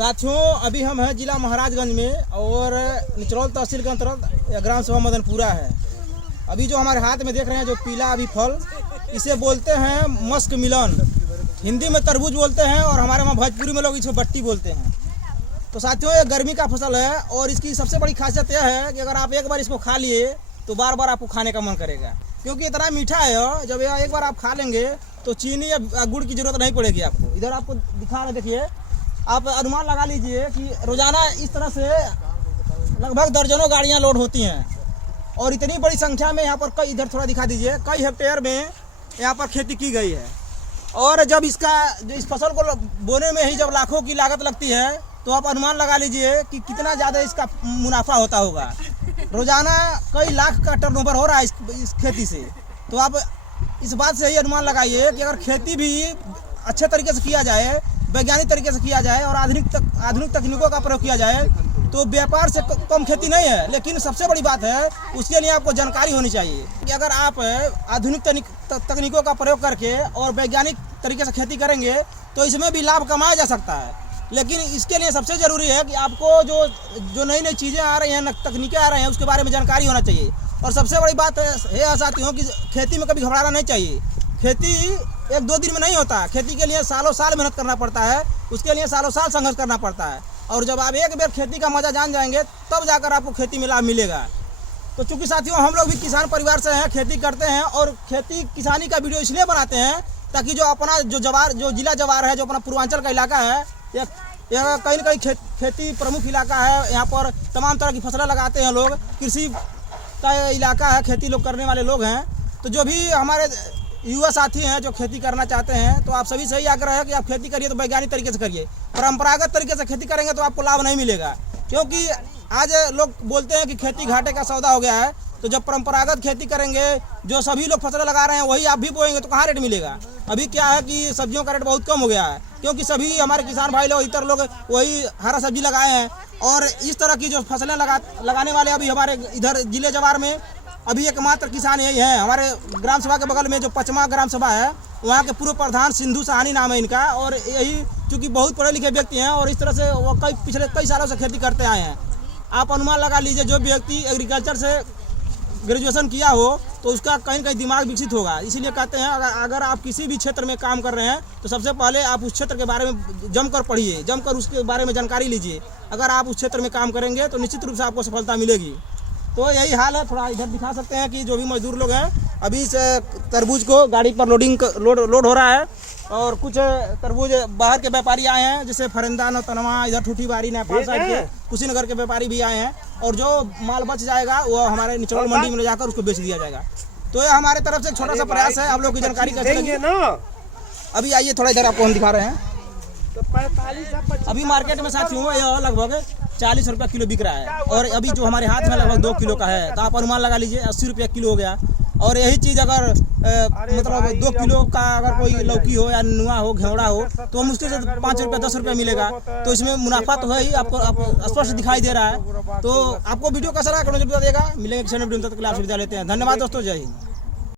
साथियों, अभी हम हैं जिला महाराजगंज में और निचरौल तहसील के अंतर्गत ग्राम सभा मदनपुरा है। अभी जो हमारे हाथ में देख रहे हैं जो पीला अभी फल, इसे बोलते हैं मस्क मिलन। हिंदी में तरबूज बोलते हैं और हमारे वहाँ भोजपुरी में लोग इसको बट्टी बोलते हैं। तो साथियों, ये गर्मी का फसल है और इसकी सबसे बड़ी खासियत यह है कि अगर आप एक बार इसको खा लिए तो बार बार आपको खाने का मन करेगा, क्योंकि इतना मीठा है। जब यह एक बार आप खा लेंगे तो चीनी या गुड़ की जरूरत नहीं पड़ेगी आपको। इधर आपको दिखा रहे, देखिए, आप अनुमान लगा लीजिए कि रोजाना इस तरह से लगभग दर्जनों गाड़ियां लोड होती हैं और इतनी बड़ी संख्या में यहाँ पर कई, इधर थोड़ा दिखा दीजिए, कई हेक्टेयर में यहाँ पर खेती की गई है। और जब इस फसल को बोने में ही जब लाखों की लागत लगती है तो आप अनुमान लगा लीजिए कि कितना ज़्यादा इसका मुनाफा होता होगा। रोजाना कई लाख का टर्नओवर हो रहा है इस खेती से। तो आप इस बात से ही अनुमान लगाइए कि अगर खेती भी अच्छे तरीके से किया जाए, वैज्ञानिक तरीके से किया जाए और आधुनिक तकनीकों का प्रयोग किया जाए तो व्यापार से कम खेती नहीं है। लेकिन सबसे बड़ी बात है, उसके लिए आपको जानकारी होनी चाहिए कि अगर आप आधुनिक तकनीकों का प्रयोग करके और वैज्ञानिक तरीके से खेती करेंगे तो इसमें भी लाभ कमाया जा सकता है। लेकिन इसके लिए सबसे ज़रूरी है कि आपको जो नई नई चीज़ें आ रही हैं, तकनीकें आ रही हैं, उसके बारे में जानकारी होना चाहिए। और सबसे बड़ी बात है साथियों कि खेती में कभी घबराना नहीं चाहिए। खेती एक दो दिन में नहीं होता, खेती के लिए सालों साल मेहनत करना पड़ता है, उसके लिए सालों साल संघर्ष करना पड़ता है। और जब आप एक बार खेती का मजा जान जाएंगे तब जाकर आपको खेती में लाभ मिलेगा। तो चूंकि साथियों हम लोग भी किसान परिवार से हैं, खेती करते हैं और खेती किसानी का वीडियो इसलिए बनाते हैं ताकि जो अपना जो जिला जवार है, जो अपना पूर्वांचल का इलाका है, यह कहीं न कहीं खेती प्रमुख इलाका है। यहाँ पर तमाम तरह की फसलें लगाते हैं लोग, कृषि का इलाका है, खेती लोग करने वाले लोग हैं। तो जो भी हमारे युवा साथी हैं जो खेती करना चाहते हैं, तो आप सभी से ही आग्रह है कि आप खेती करिए तो वैज्ञानिक तरीके से करिए। परंपरागत तरीके से खेती करेंगे तो आपको लाभ नहीं मिलेगा, क्योंकि आज लोग बोलते हैं कि खेती घाटे का सौदा हो गया है। तो जब परंपरागत खेती करेंगे, जो सभी लोग फसलें लगा रहे हैं वही आप भी बोएंगे तो कहाँ रेट मिलेगा। अभी क्या है कि सब्जियों का रेट बहुत कम हो गया है, क्योंकि सभी हमारे किसान भाई लोग, इतर लोग वही हरा सब्जी लगाए हैं। और इस तरह की जो फसलें लगाने वाले अभी हमारे इधर जिले जवार में अभी एकमात्र किसान यही है। हमारे ग्राम सभा के बगल में जो 5वां ग्राम सभा है, वहाँ के पूर्व प्रधान सिंधु सहानी नाम है इनका। और यही चूँकि बहुत पढ़े लिखे व्यक्ति हैं और इस तरह से वो पिछले कई सालों से खेती करते आए हैं। आप अनुमान लगा लीजिए, जो व्यक्ति एग्रीकल्चर से ग्रेजुएशन किया हो तो उसका कहीं न कहीं दिमाग विकसित होगा। इसीलिए कहते हैं अगर आप किसी भी क्षेत्र में काम कर रहे हैं तो सबसे पहले आप उस क्षेत्र के बारे में जमकर पढ़िए, जमकर उसके बारे में जानकारी लीजिए। अगर आप उस क्षेत्र में काम करेंगे तो निश्चित रूप से आपको सफलता मिलेगी। तो यही हाल है। थोड़ा इधर दिखा सकते हैं कि जो भी मजदूर लोग हैं, अभी से तरबूज को गाड़ी पर लोड हो रहा है। और कुछ तरबूज बाहर के व्यापारी आए हैं, जैसे फरिंदा, तनवा, इधर ठूठीबारी, नेपाल साइड के कुशीनगर के व्यापारी भी आए हैं। और जो माल बच जाएगा वो हमारे निचरौल मंडी में ले जाकर उसको बेच दिया जाएगा। तो ये हमारे तरफ से एक छोटा सा प्रयास है। आप लोग की जानकारी कैसे लगी ना, अभी आइए थोड़ा इधर आपको हम दिखा रहे हैं। अभी मार्केट में साथियों यह लगभग 40 रुपये किलो बिक रहा है और अभी जो हमारे हाथ में लगभग 2 किलो का है। तो आप अनुमान लगा लीजिए 80 रुपये किलो हो गया। और यही चीज़ अगर मतलब 2 किलो का अगर कोई लौकी हो या नुआ हो, घेवड़ा हो, तो मुश्किल से 5 रुपये 10 रुपये मिलेगा। तो इसमें मुनाफा तो है ही, आपको स्पष्ट दिखाई दे रहा है। तो आपको वीडियो कैसा लगा, कमेंट जरूर देगा। मिलेंगे किसी वीडियो में, तब तक के लिए आप सुविधा लेते हैं। धन्यवाद दोस्तों, जय हिंद।